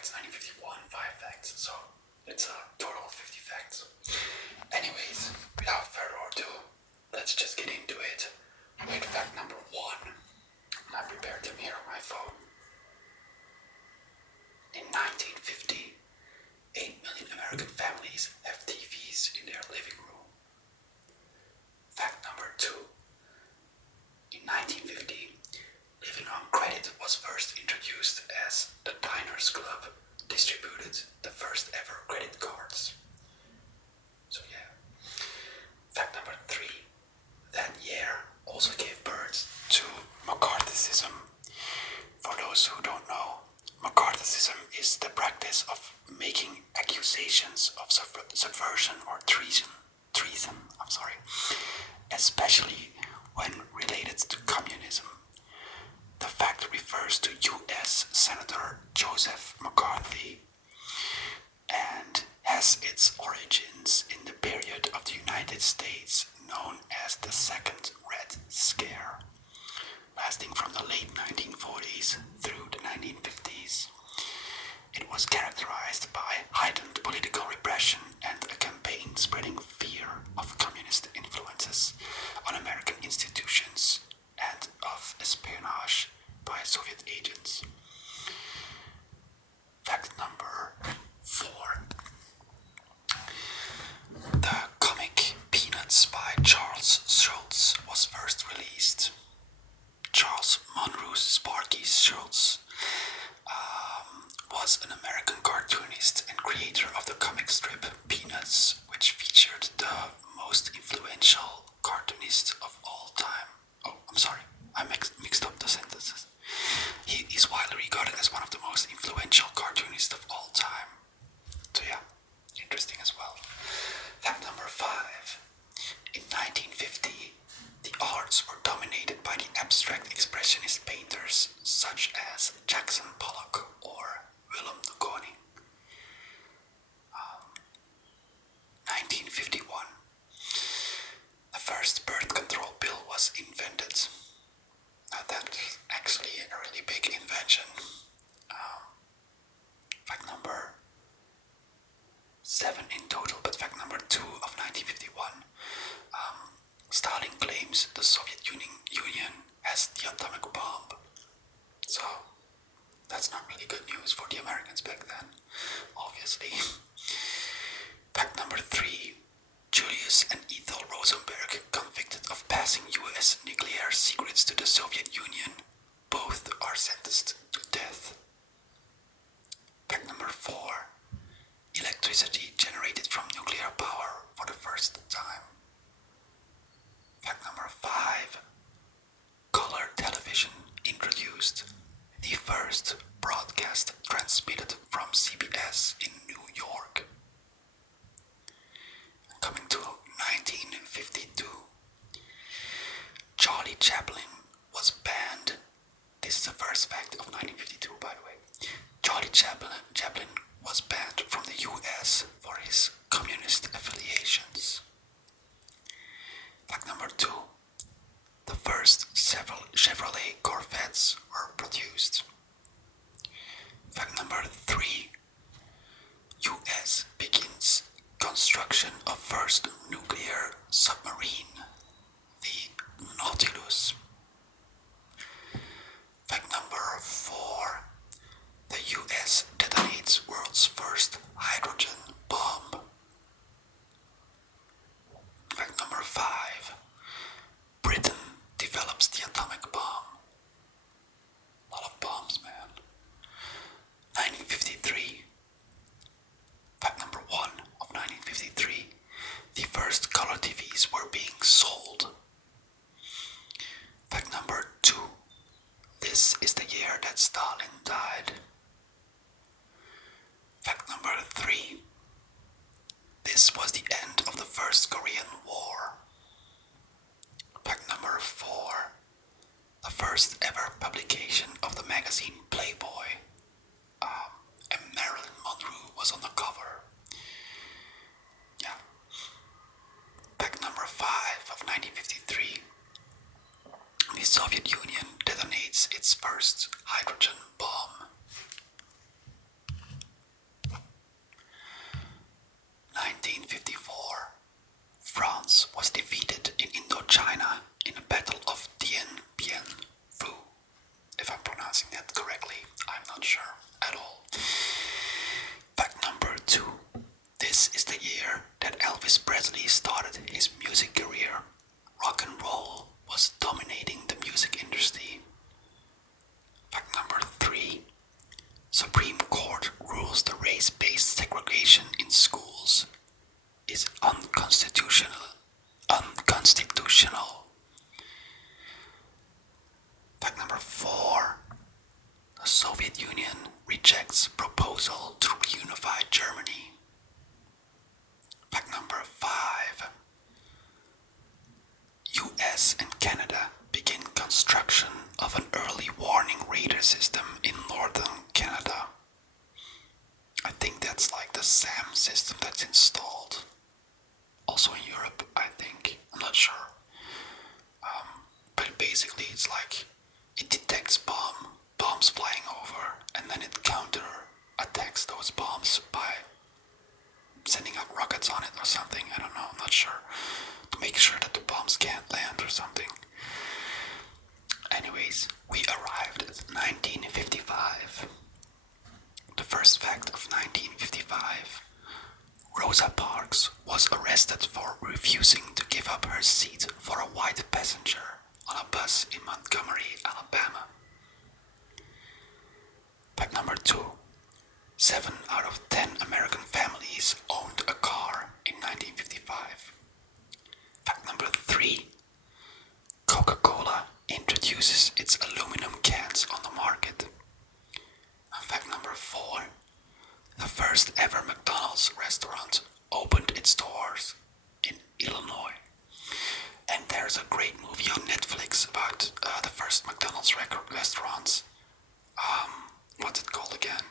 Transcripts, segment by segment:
facts, 1951, 5 facts, so it's a total of 50 facts. Anyways, without further ado, let's just get into it with fact number 1. I prepared them here on my phone. In 1950, 8 million American families have TVs in their living room. Fact number 2. In 1950, living on credit was first introduced as the Diners Club distributed the first ever credit cards. So yeah. Fact number 3. That year also gave birth to McCarthyism. For those who don't know, McCarthyism is the practice of making accusations of subversion or treason, especially when related to communism. The fact refers to U.S. Senator Joseph McCarthy and has its origins in the period of the United States known as the Second Red Scare, lasting from the late 1940s through the 1950s. It was characterized by heightened political repression and a campaign spreading fear of communist influences on American institutions and of espionage by Soviet agents. Fact number 4. The comic Peanuts by Charles Schulz was first released. Charles Monroe Sparky Schulz was an American cartoonist and creator of the comic strip Peanuts, which featured the most influential cartoonist of all time. Oh, I'm sorry, I mixed up the sentences. He is widely regarded as one of the most influential cartoonists of all time. So yeah, interesting as well. Fact number 5. In 1950, the arts were dominated by the abstract expressionist painters such as Jackson Pollock or Willem de Kooning. 1951. The first birth control pill was invented. Now that's actually a really big invention. Fact number 7 in total, but fact number 2 of 1951. Stalin claims the Soviet Union has the atomic bomb. So that's not really good news for the Americans back then, obviously. Fact number 3. Julius and Ethel Rosenberg, convicted of passing US nuclear secrets to the Soviet Union, both are sentenced to death. Fact number 4. Electricity generated from nuclear power for the first time. Fact number 5. Color television introduced. The first broadcast transmitted from CBS in New York. Coming to 1952. Charlie Chaplin was banned. This is the first fact of 1952, by the way. Charlie Chaplin was banned from the US for his communist affiliations. Fact number 2. The first several Chevrolet Corvettes were produced. Fact number 3. US begins construction of first nuclear submarine, the Nautilus. Fact number 4. The US detonates world's first hydrogen bomb. Fact number 5. Britain develops the atomic bomb. A lot of bombs, man. 1953. Fact number 1 of 1953. The first color TVs were being sold. Fact number 2. This is the year that Stalin died. Fact number 3. This was the end of the First Korean War. Fact number 4. The first ever publication of the magazine Playboy. And Marilyn Monroe was on the cover. Yeah. Fact number 5 of 1953. The Soviet Union detonates its first hydrogen bomb. Presley started his music career, rock and roll was dominating the music industry. Fact number 3. Supreme Court rules the race-based segregation in schools is unconstitutional. Unconstitutional. Fact number 4. The Soviet Union rejects proposal to reunify Germany. Fact number 5. US and Canada begin construction of an early warning radar system in northern Canada. I think that's like the SAM system that's installed. Also in Europe, I think. I'm not sure. But basically it's like it detects bombs flying over, and then it counter attacks those bombs by sending up rockets on it or something. I don't know, I'm not sure. To make sure that the bombs can't land or something. Anyways, we arrived at 1955. The first fact of 1955. Rosa Parks was arrested for refusing to give up her seat for a white passenger on a bus in Montgomery, Alabama. Fact number 2. 7 out of 10 American families owned a car in 1955. Fact number 3. Coca-Cola introduces its aluminum cans on the market. And fact number 4. The first ever McDonald's restaurant opened its doors in Illinois. And there's a great movie on Netflix about the first McDonald's restaurants. What's it called again?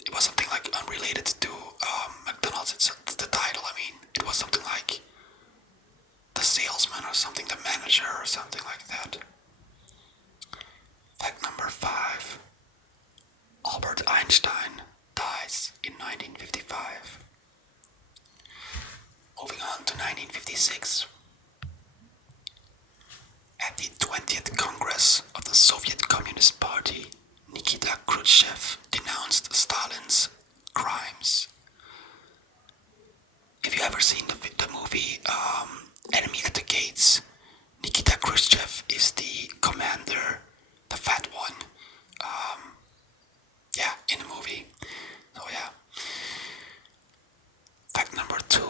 It was something like unrelated to McDonald's. It's the title, I mean. It was something like the salesman or something, the manager or something like that. Fact number 5. Albert Einstein dies in 1955. Moving on to 1956. At the 20th Congress of the Soviet Communist Party, Nikita Khrushchev denounced Stalin's crimes. If you ever seen the movie Enemy at the Gates, Nikita Khrushchev is the commander, the fat one. In the movie. So yeah. Fact number 2.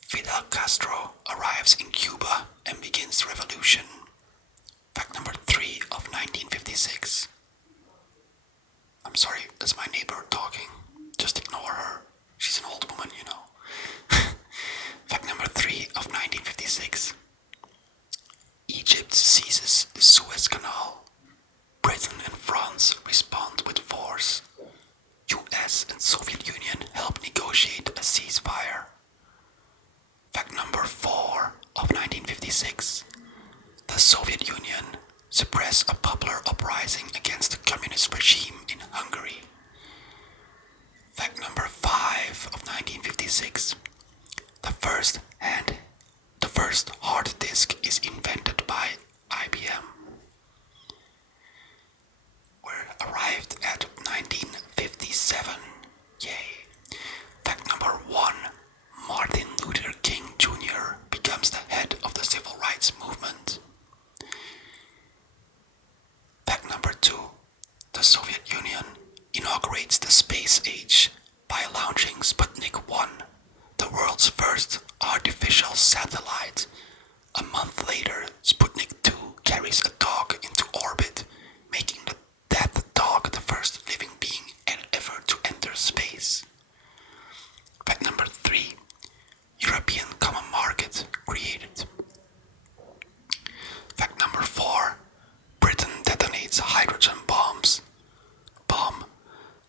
Fidel Castro arrives in Cuba and begins revolution. Fact number 3 of 1956. I'm sorry, that's my neighbor talking. Just ignore her. She's an old woman, you know. Fact number 3 of 1956. Egypt seizes the Suez Canal. Britain and France respond with force. US and Soviet Union help negotiate a ceasefire. Fact number 4 of 1956. The Soviet Union suppress a popular uprising against the communist regime in Hungary. Fact number 5 of 1956. The first hard disk is invented by IBM. We're arrived at 1957. Yay. Fact number 1. Martin Luther King Jr. becomes the head of the civil rights movement. Fact number 2. The Soviet Union inaugurates the space age by launching Sputnik 1, the world's first artificial satellite. A month later, Sputnik 2 carries a dog into orbit, making that dog the first living being ever to enter space. Fact number 3. European Common Market created. Fact number 4. Britain detonates hydrogen bomb.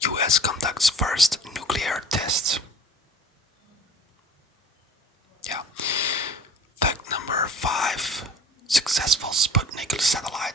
US conducts first nuclear test. Fact number 5. Successful Sputnik satellite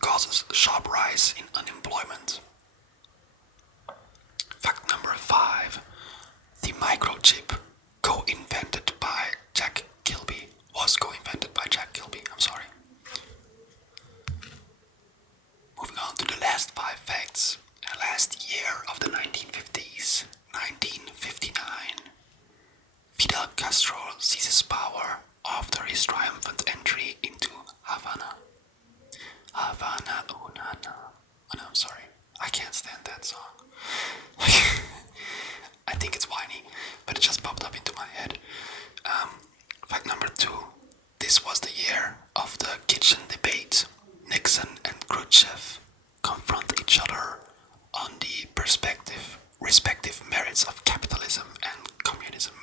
causes a sharp rise in unemployment. Fact number 5. The microchip co-invented by Jack Kilby was co-invented by Jack Kilby. I'm sorry. Moving on to the last 5 facts. Last year of the 1950s, 1959, Fidel Castro seizes power after his triumphant entry into Havana. Havana, oh na na. Oh no, I'm sorry. I can't stand that song. I think it's whiny, but it just popped up into my head. Fact number 2. This was the year of the kitchen debate. Nixon and Khrushchev confront each other on the respective merits of capitalism and communism.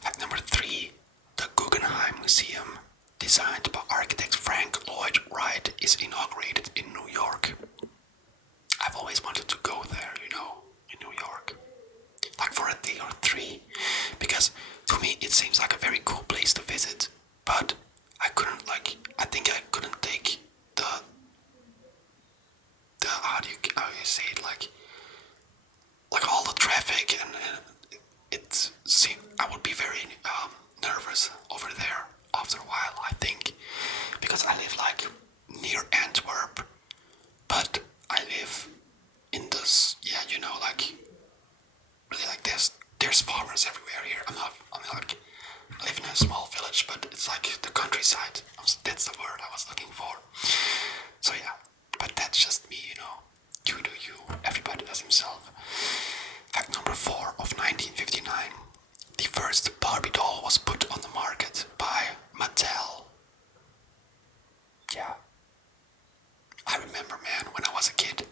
Fact number 3. The Guggenheim Museum, designed by architect Frank Lloyd Wright, is inaugurated in New York. I've always wanted to go there, in New York. Like for a day or 3. Because to me it seems like a very cool place to visit. But I think I couldn't take the how do you say it, like all the traffic, and it seemed I would be very nervous over there after a while, I think, because I live like near Antwerp, but I live in this, like really like there's farmers everywhere here. I'm like I live in a small village, but it's like the countryside. That's the word I was looking for. So yeah, but that's just me, You do you. Everybody does himself. Fact number 4 of 1959. The first Barbie doll was put on the market by Mattel. Yeah. I remember, man, when I was a kid,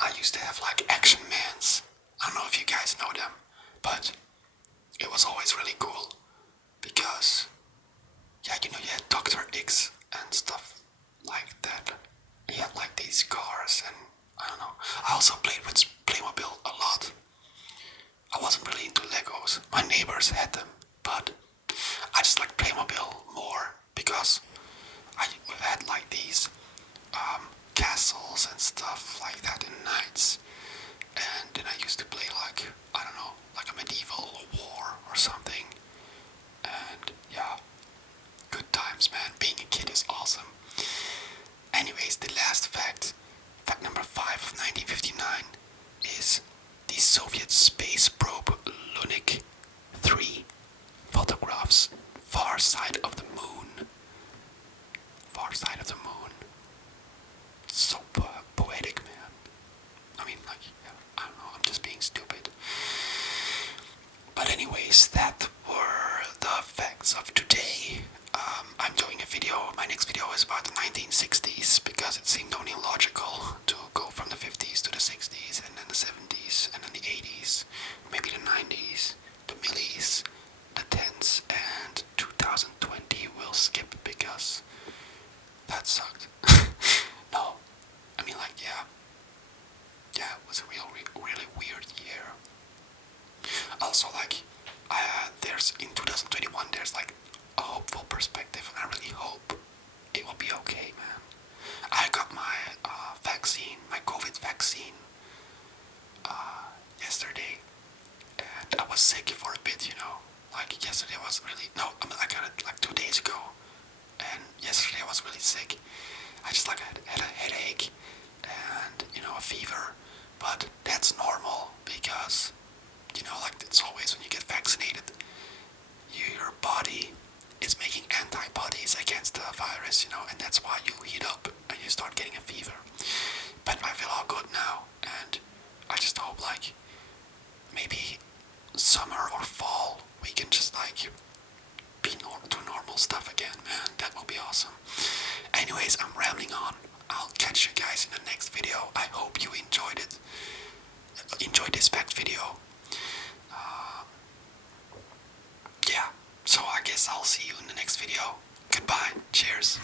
I used to have like Action Mans. I don't know if you guys know them, but it was always really cool because, you had Dr. X and stuff like that. You had like these cars, and I don't know. I also played with Playmobil a lot. I wasn't really into Legos. My neighbors had them, but I just like Playmobil more because I had like these castles and stuff like that in nights. And then I used to play like, I don't know, like a medieval war or something. And yeah, good times, man. Being a kid is awesome. Anyways, the last fact number 5 of 1959, is the Soviet space probe Lunik 3 photographs far side of the moon. Far side of the moon. So poetic, man. I mean, like, I don't know, I'm just being stupid. But anyways, that were the facts of today. I'm doing a video, my next video is about the 1960s, because it seemed only logical to go from the 50s to the 60s, and then the 70s, and then the 80s, maybe the 90s, the millies, the 10s, and 2020 we'll skip because that sucked. No, I mean, like, yeah, it was a really weird year. Also, like, there's in 2021 there's like a hopeful perspective, and I really hope it will be okay, man. I got my vaccine, my COVID vaccine, yesterday, and I was sick for a bit, Like yesterday was really I got it like 2 days ago, and yesterday I was really sick. I just like had a headache and a fever, but that's normal because like it's always when you get vaccinated, your body is making antibodies against the virus, and that's why you heat up and you start getting a fever. But I feel all good now, and I just hope like maybe summer or fall we can just like do normal stuff again, man. That will be awesome. Anyways, I'm rambling on. I'll catch you guys in the next video. I hope you enjoyed it. Enjoyed this fact video. Yeah, so I guess I'll see you in the next video. Goodbye. Cheers.